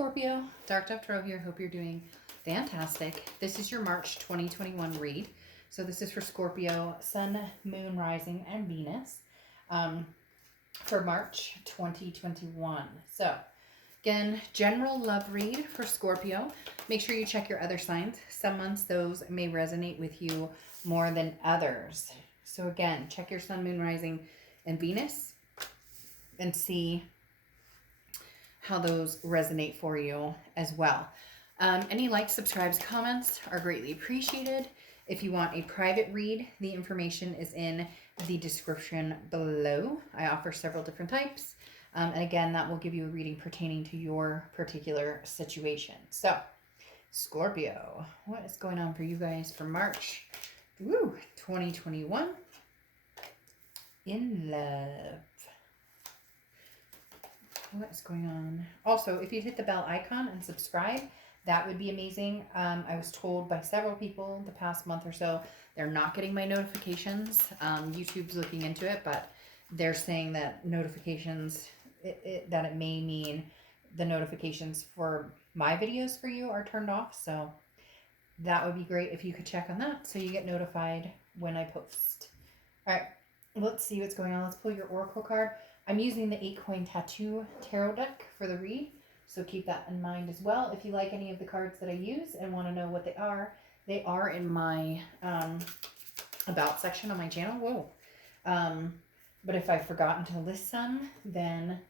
Scorpio, Dark Dove Tarot here. Hope you're doing fantastic. This is your March 2021 read. So this is for Scorpio, Sun, Moon, Rising, and Venus for March 2021. So again, general love read for Scorpio. Make sure you check your other signs. Some months those may resonate with you more than others. So again, check your Sun, Moon, Rising, and Venus and see how those resonate for you as well. Any likes, subscribes, comments are greatly appreciated. If you want a private read, the information is in the description below. I offer several different types. And again, that will give you a reading pertaining to your particular situation. So, Scorpio, what is going on for you guys for March 2021? In love. What is going on? Also, if you'd hit the bell icon and subscribe, that would be amazing. I was told by several people the past month or so, they're not getting my notifications. YouTube's looking into it, but they're saying that notifications, that it may mean the notifications for my videos for you are turned off. So that would be great if you could check on that so you get notified when I post. All right, let's see what's going on. Let's pull your Oracle card. I'm using the 8-coin tattoo tarot deck for the read, so keep that in mind as well. If you like any of the cards that I use and want to know what they are in my about section on my channel. But if I've forgotten to list some, then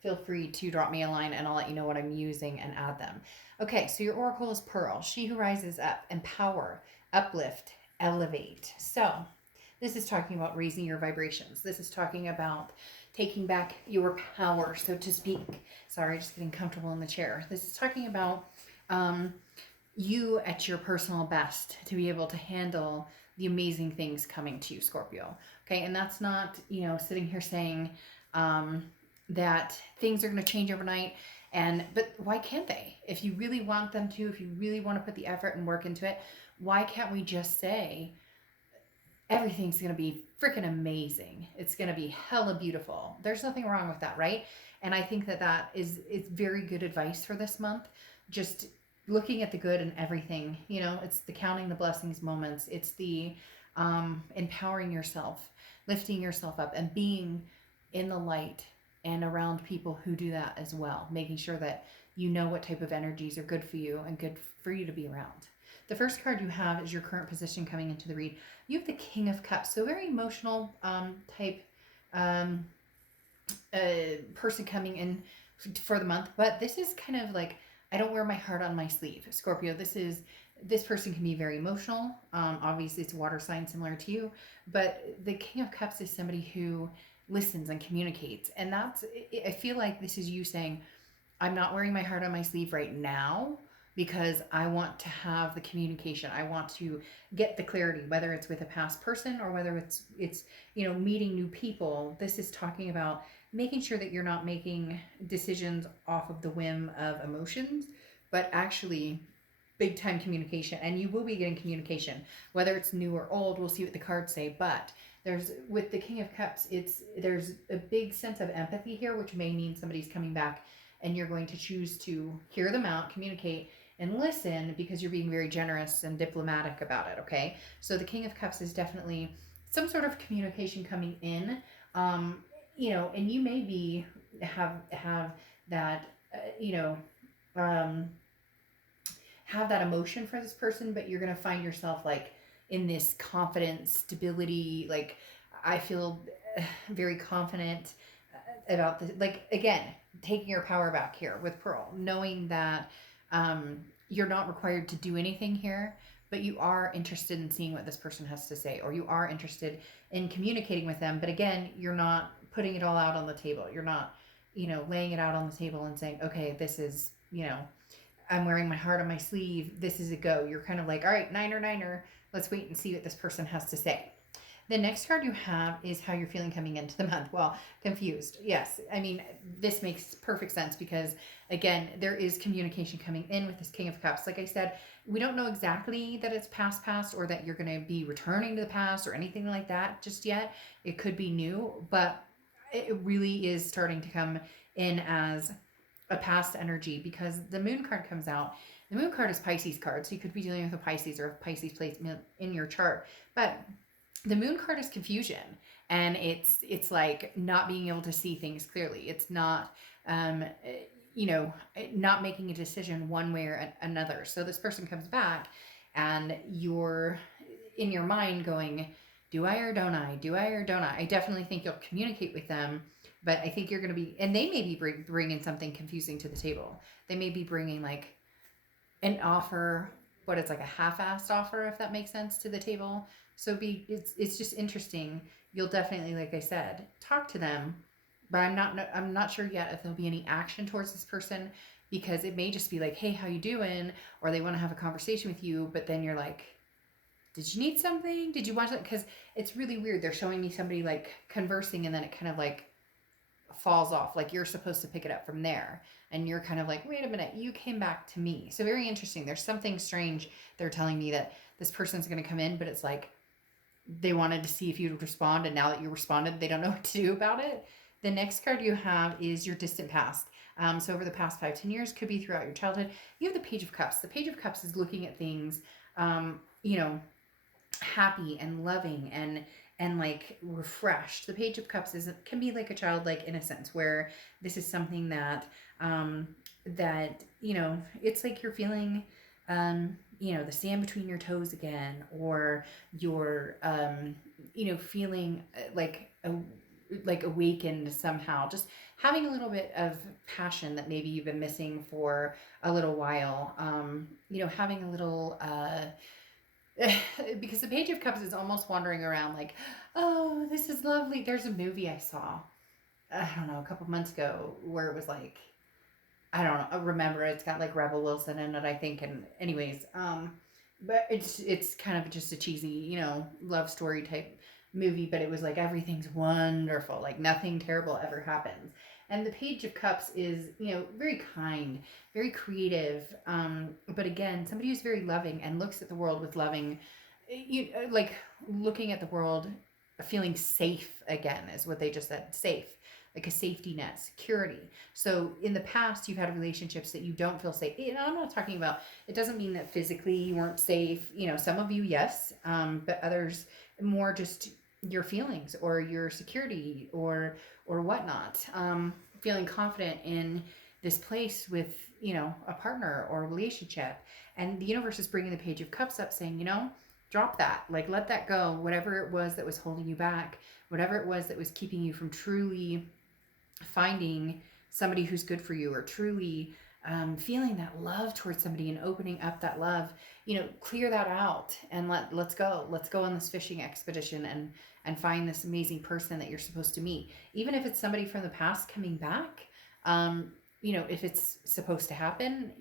feel free to drop me a line and I'll let you know what I'm using and add them. Okay, so your Oracle is Pearl. She who rises up, empower, uplift, elevate. So this is talking about raising your vibrations. This is talking about taking back your power, so to speak. Sorry, just getting comfortable in the chair. This is talking about you at your personal best to be able to handle the amazing things coming to you, Scorpio. Okay, and that's not, sitting here saying that things are going to change overnight. But why can't they? If you really want them to, if you really want to put the effort and work into it, why can't we just say, everything's going to be freaking amazing. It's going to be hella beautiful. There's nothing wrong with that, right? And I think that is very good advice for this month. Just looking at the good in everything. It's the counting the blessings moments. It's the empowering yourself, lifting yourself up, and being in the light and around people who do that as well. Making sure that you know what type of energies are good for you and good for you to be around. The first card you have is your current position coming into the read. You have the King of Cups, so very emotional type person coming in for the month. But this is kind of like, I don't wear my heart on my sleeve, Scorpio. This person can be very emotional. Obviously, it's a water sign similar to you. But the King of Cups is somebody who listens and communicates. And I feel like this is you saying, I'm not wearing my heart on my sleeve right now, because I want to have the communication. I want to get the clarity, whether it's with a past person or whether it's meeting new people. This is talking about making sure that you're not making decisions off of the whim of emotions, but actually big time communication. And you will be getting communication, whether it's new or old. We'll see what the cards say. But with the King of Cups, there's a big sense of empathy here, which may mean somebody's coming back and you're going to choose to hear them out, communicate, and listen, because you're being very generous and diplomatic about it, okay? So the King of Cups is definitely some sort of communication coming in, and you may have that, have that emotion for this person, but you're going to find yourself like in this confidence, stability, like I feel very confident about this, like, again, taking your power back here with Pearl, knowing that you're not required to do anything here, but you are interested in seeing what this person has to say, or you are interested in communicating with them. But again, you're not putting it all out on the table. You're not, laying it out on the table and saying, okay, this is, I'm wearing my heart on my sleeve. This is a go. You're kind of like, all right, niner. Let's wait and see what this person has to say. The next card you have is how you're feeling coming into the month. Well, confused. Yes. I mean, this makes perfect sense because, again, there is communication coming in with this King of Cups. Like I said, we don't know exactly that it's past or that you're going to be returning to the past or anything like that just yet. It could be new, but it really is starting to come in as a past energy, because the moon card comes out. The moon card is Pisces card, so you could be dealing with a Pisces or a Pisces placement in your chart. But the moon card is confusion, and it's like not being able to see things clearly. It's not um you know, not making a decision one way or another. So this person comes back, and you're in your mind going, do I or don't I? Do I or don't I? I definitely think you'll communicate with them, but I think you're going to be, and they may be bringing something confusing to the table. They may be bringing like an offer, but it's like a half-assed offer, if that makes sense, to the table. So it's just interesting. You'll definitely, like I said, talk to them, but I'm not sure yet if there'll be any action towards this person, because it may just be like, hey, how you doing? Or they want to have a conversation with you, but then you're like, did you need something? Did you want it? Because it's really weird. They're showing me somebody like conversing, and then it kind of like falls off. Like you're supposed to pick it up from there. And you're kind of like, wait a minute, you came back to me. So very interesting. There's something strange. They're telling me that this person's going to come in, but it's like they wanted to see if you'd respond. And now that you responded, they don't know what to do about it. The next card you have is your distant past. So over the past 5-10 years, could be throughout your childhood. You have the Page of Cups. The Page of Cups is looking at things, you know, happy and loving and like refreshed. The Page of Cups can be like a childlike innocence, where this is something that that, you know, it's like you're feeling you know, the sand between your toes again, or you're you know, feeling like awakened somehow, just having a little bit of passion that maybe you've been missing for a little while. You know, having a little because the Page of Cups is almost wandering around like, oh, this is lovely. There's a movie I saw, I don't know, a couple months ago, where it was like, I don't know, I remember it's got like Rebel Wilson in it, I think. And anyways, but it's kind of just a cheesy, you know, love story type movie, but it was like everything's wonderful, like nothing terrible ever happens. And the Page of Cups is, you know, very kind, very creative, but again, somebody who's very loving and looks at the world with loving, you like looking at the world, feeling safe again, is what they just said, safe, like a safety net, security. So in the past, you've had relationships that you don't feel safe. And I'm not talking about, it doesn't mean that physically you weren't safe. You know, some of you, yes, but others more just your feelings or your security or whatnot. Feeling confident in this place with, you know, a partner or a relationship. And the universe is bringing the Page of Cups up, saying, you know, drop that, like let that go, whatever it was that was holding you back, whatever it was that was keeping you from truly finding somebody who's good for you, or truly feeling that love towards somebody and opening up that love. You know, clear that out and let's go on this fishing expedition and find this amazing person that you're supposed to meet, even if it's somebody from the past coming back. You know, if it's supposed to happen,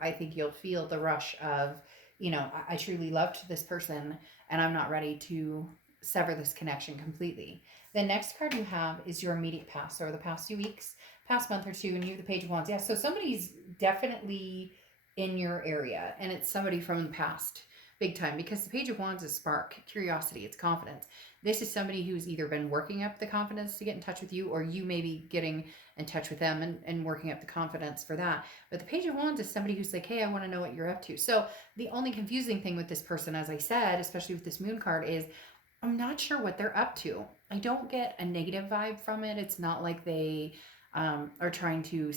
I think you'll feel the rush of, you know, I truly loved this person, and I'm not ready to sever this connection completely. The next card you have is your immediate past, or the past few weeks, past month or two, and you have the Page of Wands. Yeah, so somebody's definitely in your area, and it's somebody from the past, big time, because the Page of Wands is spark, curiosity, it's confidence. This is somebody who's either been working up the confidence to get in touch with you, or you may be getting in touch with them and working up the confidence for that. But the Page of Wands is somebody who's like, hey, I want to know what you're up to. So the only confusing thing with this person, as I said, especially with this moon card, is I'm not sure what they're up to. I don't get a negative vibe from it. It's not like they are trying to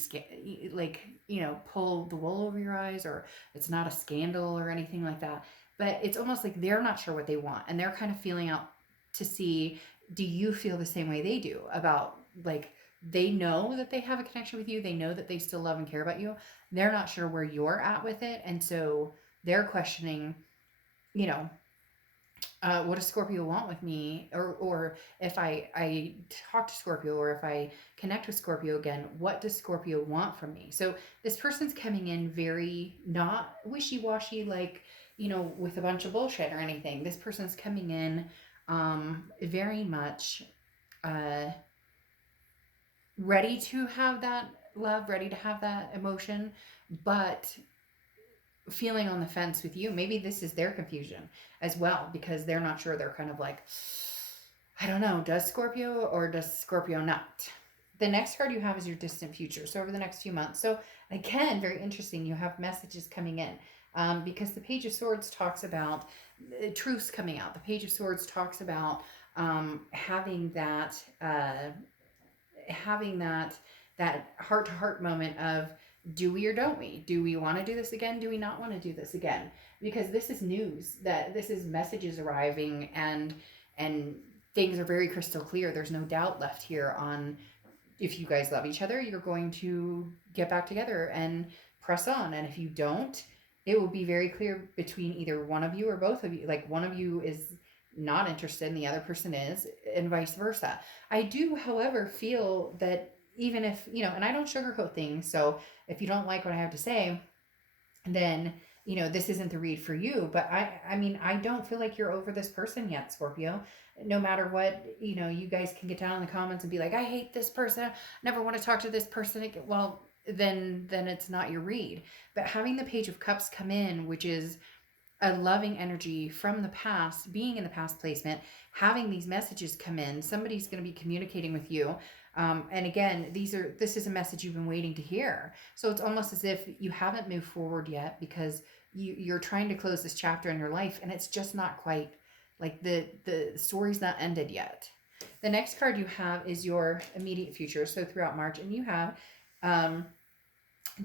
like, you know, pull the wool over your eyes, or it's not a scandal or anything like that. But it's almost like they're not sure what they want, and they're kind of feeling out to see, do you feel the same way they do about, like, they know that they have a connection with you. They know that they still love and care about you. They're not sure where you're at with it. And so they're questioning, you know, what does Scorpio want with me? Or if I talk to Scorpio, or if I connect with Scorpio again, what does Scorpio want from me? So this person's coming in very not wishy-washy, like, you know, with a bunch of bullshit or anything. This person's coming in very much ready to have that love, ready to have that emotion, but feeling on the fence with you. Maybe this is their confusion as well, because they're not sure. They're kind of like, I don't know, does Scorpio or does Scorpio not? The next card you have is your distant future. So over the next few months. So again, very interesting. You have messages coming in because the Page of Swords talks about truths coming out. The Page of Swords talks about having that heart to heart moment of, do we or don't we? Do we want to do this again? Do we not want to do this again? Because this is news, that this is messages arriving, and things are very crystal clear. There's no doubt left here on, if you guys love each other, you're going to get back together and press on. And if you don't, it will be very clear between either one of you or both of you. Like, one of you is not interested and the other person is, and vice versa. I do, however, feel that even if, and I don't sugarcoat things. So if you don't like what I have to say, then, this isn't the read for you. But I mean, I don't feel like you're over this person yet, Scorpio. No matter what, you guys can get down in the comments and be like, I hate this person, never want to talk to this person again. Well, then it's not your read. But having the Page of Cups come in, which is a loving energy from the past, being in the past placement, having these messages come in, somebody's going to be communicating with you. And again, this is a message you've been waiting to hear. So it's almost as if you haven't moved forward yet because you're trying to close this chapter in your life, and it's just not quite, like, the story's not ended yet. The next card you have is your immediate future. So throughout March, and you have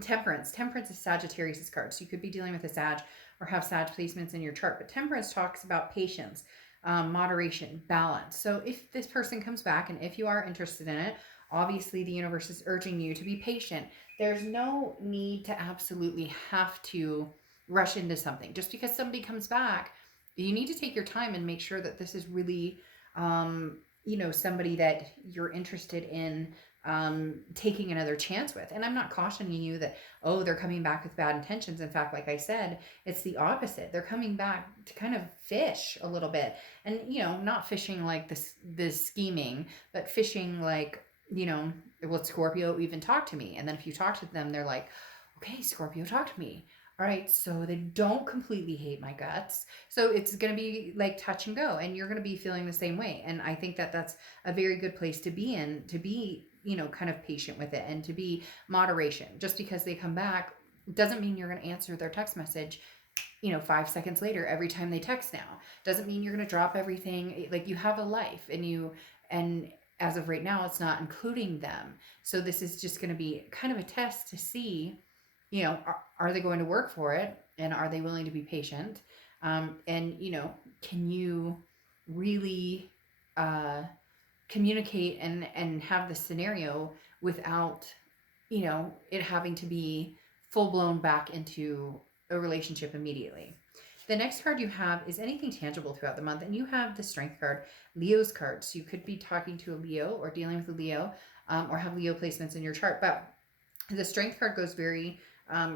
Temperance. Temperance is Sagittarius' card. So you could be dealing with a Sag or have Sag placements in your chart. But Temperance talks about patience, moderation, balance. So if this person comes back, and if you are interested in it, obviously the universe is urging you to be patient. There's no need to absolutely have to rush into something. Just because somebody comes back, you need to take your time and make sure that this is really, somebody that you're interested in taking another chance with. And I'm not cautioning you that, oh, they're coming back with bad intentions. In fact, like I said, it's the opposite. They're coming back to kind of fish a little bit, and not fishing like this scheming, but fishing like, well, Scorpio, even talk to me. And then if you talk to them, they're like, okay, Scorpio, talk to me. All right, so they don't completely hate my guts. So it's going to be like touch and go, and you're going to be feeling the same way. And I think that that's a very good place to be in, to be, kind of patient with it, and to be moderation. Just because they come back doesn't mean you're going to answer their text message, 5 seconds later every time they text now. Doesn't mean you're going to drop everything. Like, you have a life, and as of right now, it's not including them. So this is just going to be kind of a test to see, are they going to work for it, and are they willing to be patient? And, can you really communicate and have the scenario without, it having to be full blown back into a relationship immediately. The next card you have is anything tangible throughout the month, and you have the Strength card, Leo's card. So you could be talking to a Leo or dealing with a Leo, or have Leo placements in your chart. But the Strength card goes very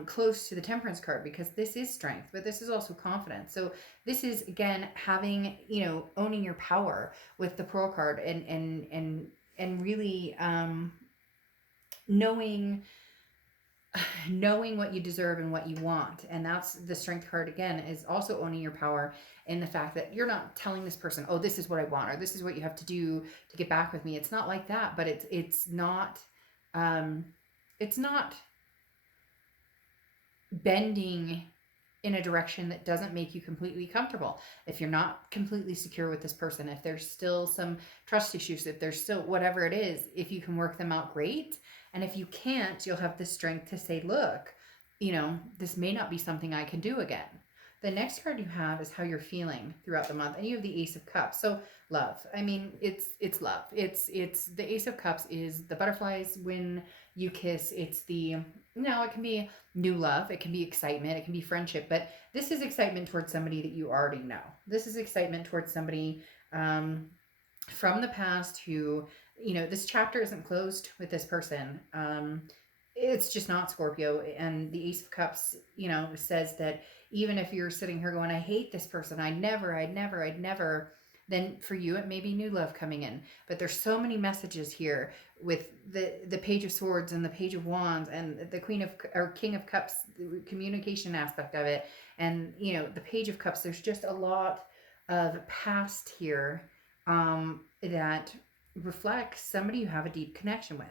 close to the Temperance card, because this is strength, but this is also confidence. So this is, again, having, owning your power with the Pearl card, and really knowing what you deserve and what you want. And that's the Strength card, again, is also owning your power in the fact that you're not telling this person, oh, this is what I want, or this is what you have to do to get back with me. It's not like that. But it's not bending in a direction that doesn't make you completely comfortable. If you're not completely secure with this person, if there's still some trust issues, if there's still whatever it is, if you can work them out, great. And if you can't, you'll have the strength to say, look, this may not be something I can do again. The next card you have is how you're feeling throughout the month, and you have the Ace of Cups. So love. I mean, it's love. It's the Ace of Cups is the butterflies when you kiss. It's it can be new love, it can be excitement, it can be friendship, but this is excitement towards somebody that you already know. This is excitement towards somebody from the past who, this chapter isn't closed with this person. It's just not, Scorpio. And the Ace of Cups, says that even if you're sitting here going, I hate this person, I'd never, then for you, it may be new love coming in. But there's so many messages here with the Page of Swords and the Page of Wands and the King of Cups, the communication aspect of it. And, the Page of Cups, there's just a lot of past here that reflects somebody you have a deep connection with.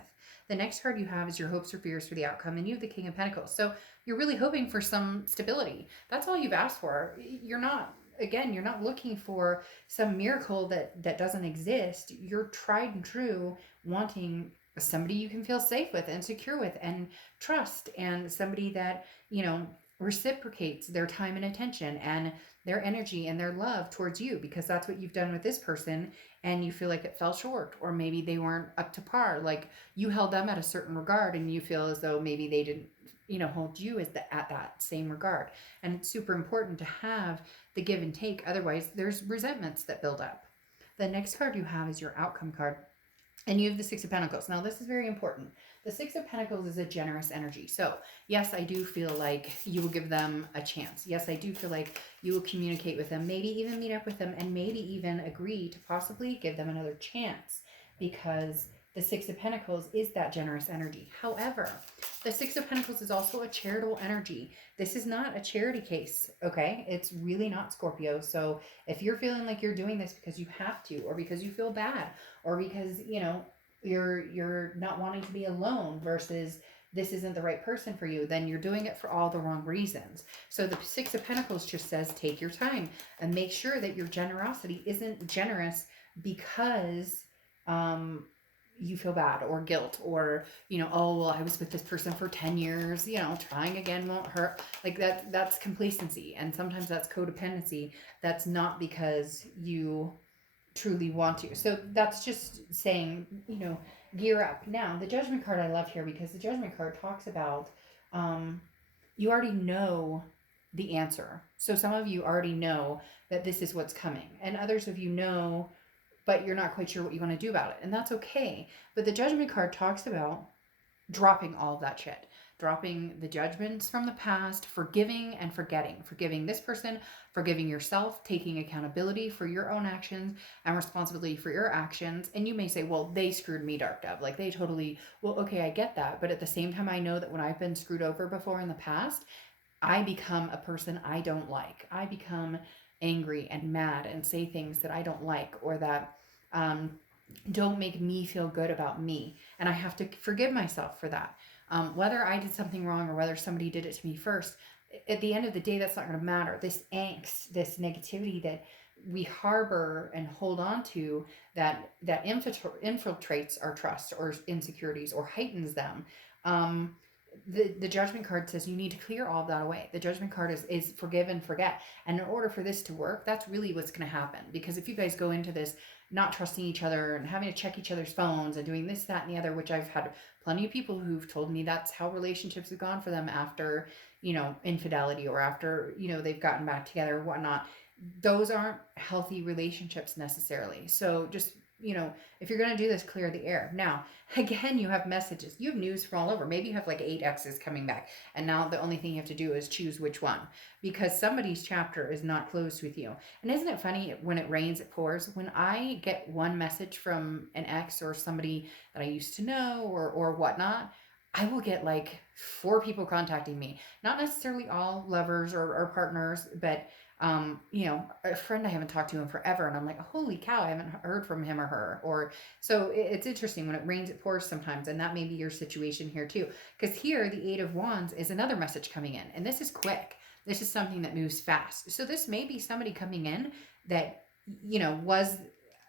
The next card you have is your hopes or fears for the outcome, and you have the King of Pentacles. So you're really hoping for some stability. That's all you've asked for. You're not, again, you're not looking for some miracle that doesn't exist. You're tried and true wanting somebody you can feel safe with and secure with and trust, and somebody that, reciprocates their time and attention and their energy and their love towards you, because that's what you've done with this person, and you feel like it fell short, or maybe they weren't up to par. Like, you held them at a certain regard and you feel as though maybe they didn't, hold you at that same regard. And it's super important to have the give and take. Otherwise, there's resentments that build up. The next card you have is your outcome card. And you have the Six of Pentacles. Now, this is very important. The Six of Pentacles is a generous energy. So, yes, I do feel like you will give them a chance. Yes, I do feel like you will communicate with them, maybe even meet up with them, and maybe even agree to possibly give them another chance, because the Six of Pentacles is that generous energy. However, the Six of Pentacles is also a charitable energy. This is not a charity case, okay? It's really not, Scorpio. So if you're feeling like you're doing this because you have to, or because you feel bad, or because, you're not wanting to be alone, versus this isn't the right person for you, then you're doing it for all the wrong reasons. So the Six of Pentacles just says, take your time and make sure that your generosity isn't generous because you feel bad or guilt, or, oh, well, I was with this person for 10 years, trying again won't hurt. Like that's complacency. And sometimes that's codependency. That's not because you truly want to. So that's just saying, gear up. Now, the Judgment card I love here, because the Judgment card talks about, you already know the answer. So some of you already know that this is what's coming, and others of you know, but you're not quite sure what you want to do about it. And that's okay. But the Judgment card talks about dropping all of that shit, dropping the judgments from the past, forgiving and forgiving this person, forgiving yourself, taking accountability for your own actions and responsibility for your actions. And you may say, well, they screwed me, Dark Dove. Like, they totally, well, okay, I get that. But at the same time, I know that when I've been screwed over before in the past, I become a person I don't like. I become angry and mad and say things that I don't like, or that don't make me feel good about me. And I have to forgive myself for that. Whether I did something wrong or whether somebody did it to me first, at the end of the day, that's not going to matter. This angst, this negativity that we harbor and hold on to, that infiltrates our trust or insecurities or heightens them. The Judgment card says you need to clear all that away. The Judgment card is forgive and forget. And in order for this to work, that's really what's going to happen. Because if you guys go into this not trusting each other and having to check each other's phones and doing this, that, and the other, which I've had plenty of people who've told me that's how relationships have gone for them after, infidelity, or after, they've gotten back together or whatnot. Those aren't healthy relationships necessarily. So just, if you're going to do this, clear the air. Now, again, you have messages. You have news from all over. Maybe you have like 8 exes coming back. And now the only thing you have to do is choose which one. Because somebody's chapter is not closed with you. And isn't it funny, when it rains, it pours? When I get one message from an ex or somebody that I used to know or whatnot, I will get like 4 people contacting me. Not necessarily all lovers or partners, but a friend I haven't talked to in forever, and I'm like, holy cow, I haven't heard from him or her. Or so it's interesting, when it rains, it pours sometimes, and that may be your situation here too. Because here, the 8 of Wands is another message coming in, and this is quick. This is something that moves fast. So this may be somebody coming in that, was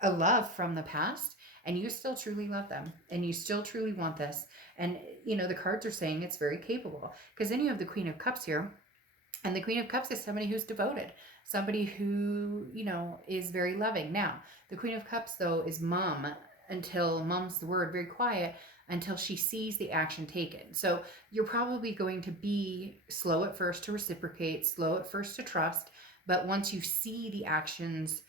a love from the past, and you still truly love them, and you still truly want this. And, the cards are saying it's very capable. Because then you have the Queen of Cups here. And the Queen of Cups is somebody who's devoted, somebody who, is very loving. Now, the Queen of Cups, though, is mom, until mom's the word, very quiet, until she sees the action taken. So you're probably going to be slow at first to reciprocate, slow at first to trust. But once you see the actions,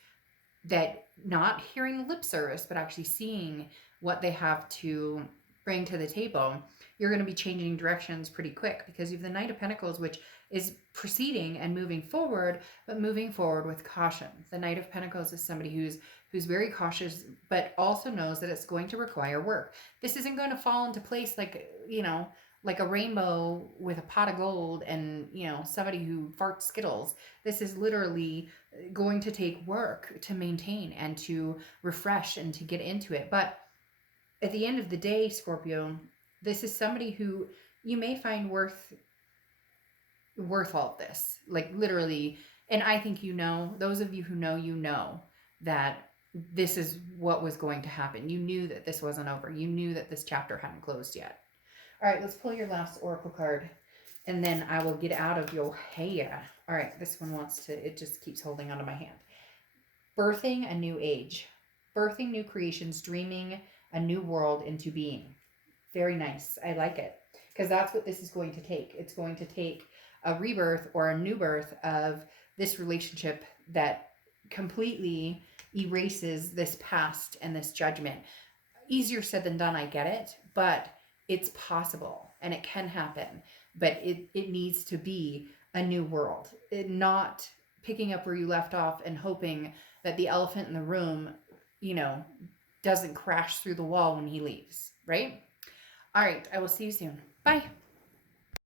that not hearing lip service, but actually seeing what they have to bring to the table, you're going to be changing directions pretty quick, because you have the Knight of Pentacles, which is proceeding and moving forward, but moving forward with caution. The Knight of Pentacles is somebody who's very cautious, but also knows that it's going to require work. This isn't going to fall into place like, like a rainbow with a pot of gold and, somebody who farts Skittles. This is literally going to take work to maintain and to refresh and to get into it. But at the end of the day, Scorpio, This is somebody who you may find worth all of this. Like literally, and I think those of you who know that this is what was going to happen. You knew that this wasn't over. You knew that this chapter hadn't closed yet. All right, let's pull your last oracle card and then I will get out of your hair. All right, this one it just keeps holding onto my hand. Birthing a new age. Birthing new creations, dreaming a new world into being. Very nice. I like it. Because that's what this is going to take. It's going to take a rebirth or a new birth of this relationship that completely erases this past and this judgment. Easier said than done, I get it, but it's possible and it can happen. But it needs to be a new world. Not picking up where you left off and hoping that the elephant in the room, doesn't crash through the wall when he leaves, right? All right, I will see you soon. Bye.